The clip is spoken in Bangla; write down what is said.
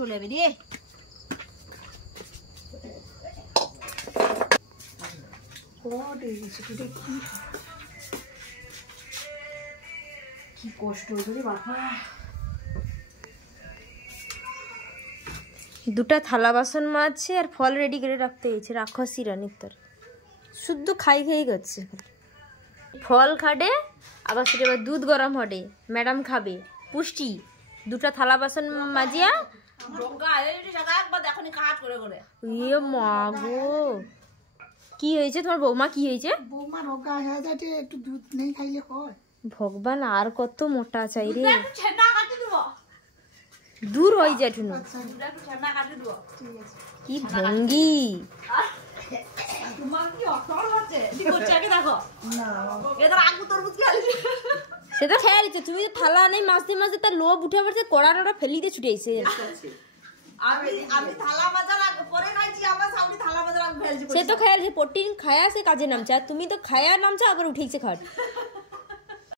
চলে যাবে রে। কি কষ্ট হয়েছে বাবা। দুটা থালা বাসন মাজছে আর ফল রেডি করে রাখতে গেছে রাক্ষসী রানীর তর। শুদ্ধ খাই খাই করছে, ফল খাটে আবার সেটা আবার দুধ গরম হটে, ম্যাডাম খাবে পুষ্টি। দুটা থালা বাসন মাজিয়া ইয়ে মা গো, কি হয়েছে তোমার বৌমা? কি হয়েছে? বৌমা রোগা হয়ে যায়, একটু দুধ নেই খাইলে হয়। ভগবান আর কত মোটা চাই রে, দূর হয়ে যায় টুনু। কি ভঙ্গি, সেটা খেয়াল হচ্ছে। তুমি তো থালা নেই মাঝে মাঝে তার লোভ উঠে পড়ছে, কড়া টড়া ফেলি দিয়ে ছুটে এসে সে তো খেয়াল প্রোটিন খায়া সে কাজে নামছে, আর তুমি তো খায়া নামছে আবার উঠেছে খাট।